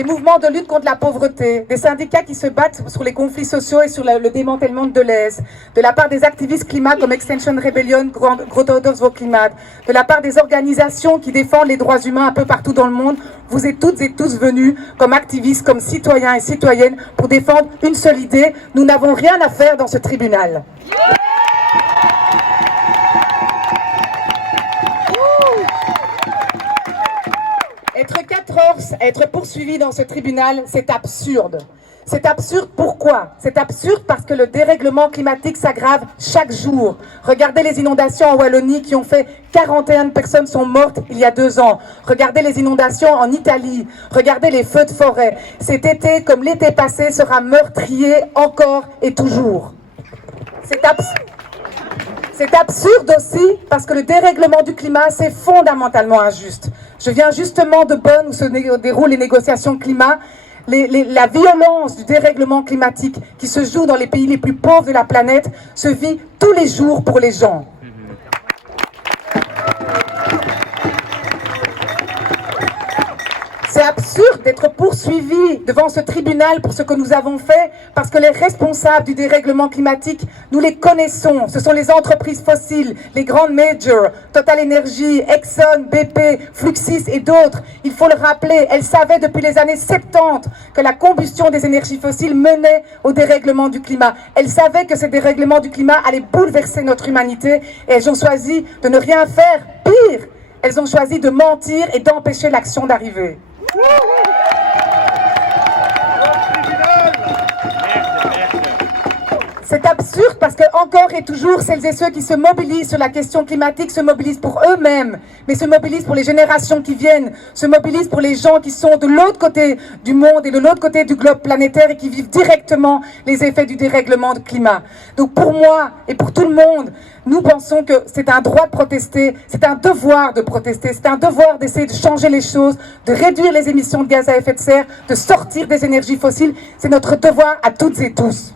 des mouvements de lutte contre la pauvreté, des syndicats qui se battent sur les conflits sociaux et sur le démantèlement de Deleuze, de la part des activistes climat comme Extinction Rebellion, Grootouders voor Klimaat, de la part des organisations qui défendent les droits humains un peu partout dans le monde, vous êtes toutes et tous venus comme activistes, comme citoyens et citoyennes pour défendre une seule idée. Nous n'avons rien à faire dans ce tribunal. Être 14, être poursuivi dans ce tribunal, c'est absurde. C'est absurde pourquoi? C'est absurde parce que le dérèglement climatique s'aggrave chaque jour. Regardez les inondations en Wallonie qui ont fait 41 personnes sont mortes il y a 2 ans. Regardez les inondations en Italie. Regardez les feux de forêt. Cet été, comme l'été passé, sera meurtrier encore et toujours. C'est absurde aussi parce que le dérèglement du climat, c'est fondamentalement injuste. Je viens justement de Bonn où se déroulent les négociations climat. La violence du dérèglement climatique qui se joue dans les pays les plus pauvres de la planète se vit tous les jours pour les gens. C'est absurde d'être poursuivi devant ce tribunal pour ce que nous avons fait, parce que les responsables du dérèglement climatique, nous les connaissons. Ce sont les entreprises fossiles, les grandes majors, Total Energy, Exxon, BP, Fluxys et d'autres. Il faut le rappeler, elles savaient depuis les années 70 que la combustion des énergies fossiles menait au dérèglement du climat. Elles savaient que ce dérèglement du climat allait bouleverser notre humanité et elles ont choisi de ne rien faire. Pire, elles ont choisi de mentir et d'empêcher l'action d'arriver. C'est absurde parce que encore et toujours, celles et ceux qui se mobilisent sur la question climatique se mobilisent pour eux-mêmes, mais se mobilisent pour les générations qui viennent, se mobilisent pour les gens qui sont de l'autre côté du monde et de l'autre côté du globe planétaire et qui vivent directement les effets du dérèglement du climat. Donc pour moi et pour tout le monde, nous pensons que c'est un droit de protester, c'est un devoir de protester, c'est un devoir d'essayer de changer les choses, de réduire les émissions de gaz à effet de serre, de sortir des énergies fossiles. C'est notre devoir à toutes et tous.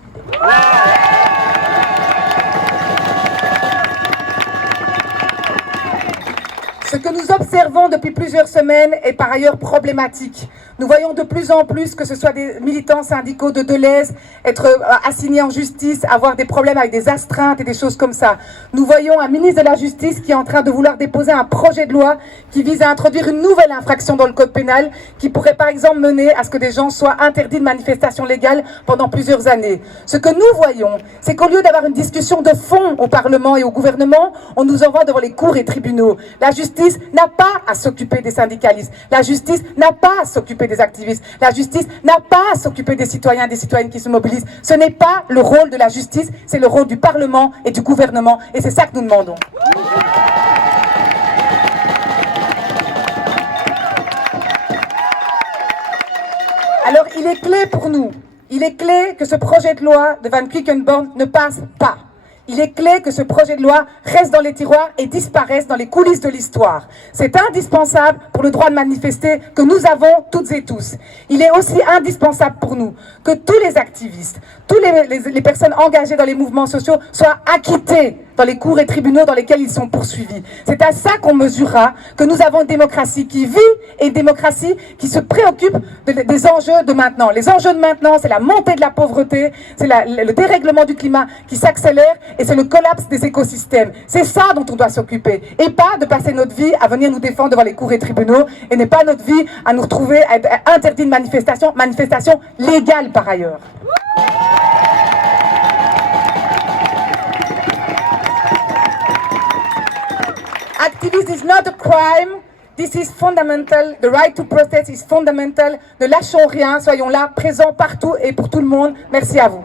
Ce que nous observons depuis plusieurs semaines est par ailleurs problématique. Nous voyons de plus en plus que ce soit des militants syndicaux de Deleuze être assignés en justice, avoir des problèmes avec des astreintes et des choses comme ça. Nous voyons un ministre de la Justice qui est en train de vouloir déposer un projet de loi qui vise à introduire une nouvelle infraction dans le code pénal qui pourrait par exemple mener à ce que des gens soient interdits de manifestation légale pendant plusieurs années. Ce que nous voyons, c'est qu'au lieu d'avoir une discussion de fond au Parlement et au gouvernement, on nous envoie devant les cours et tribunaux. La justice n'a pas à s'occuper des syndicalistes. La justice n'a pas à s'occuper des activistes. La justice n'a pas à s'occuper des citoyens et des citoyennes qui se mobilisent. Ce n'est pas le rôle de la justice, c'est le rôle du Parlement et du gouvernement. Et c'est ça que nous demandons. Alors, il est clé pour nous. Il est clé que ce projet de loi de Van Quickenborne ne passe pas. Il est clé que ce projet de loi reste dans les tiroirs et disparaisse dans les coulisses de l'histoire. C'est indispensable pour le droit de manifester que nous avons toutes et tous. Il est aussi indispensable pour nous que tous les activistes, toutes les personnes engagées dans les mouvements sociaux soient acquittées dans les cours et tribunaux dans lesquels ils sont poursuivis. C'est à ça qu'on mesurera que nous avons une démocratie qui vit et une démocratie qui se préoccupe des enjeux de maintenant. Les enjeux de maintenant, c'est la montée de la pauvreté, c'est le dérèglement du climat qui s'accélère et c'est le collapse des écosystèmes. C'est ça dont on doit s'occuper et pas de passer notre vie à venir nous défendre devant les cours et tribunaux et n'est pas notre vie à nous retrouver à être interdits de manifestation légale par ailleurs. Activism is not a crime. This is fundamental. The right to protest is fundamental. Ne lâchons rien. Soyons là, présents partout et pour tout le monde. Merci à vous.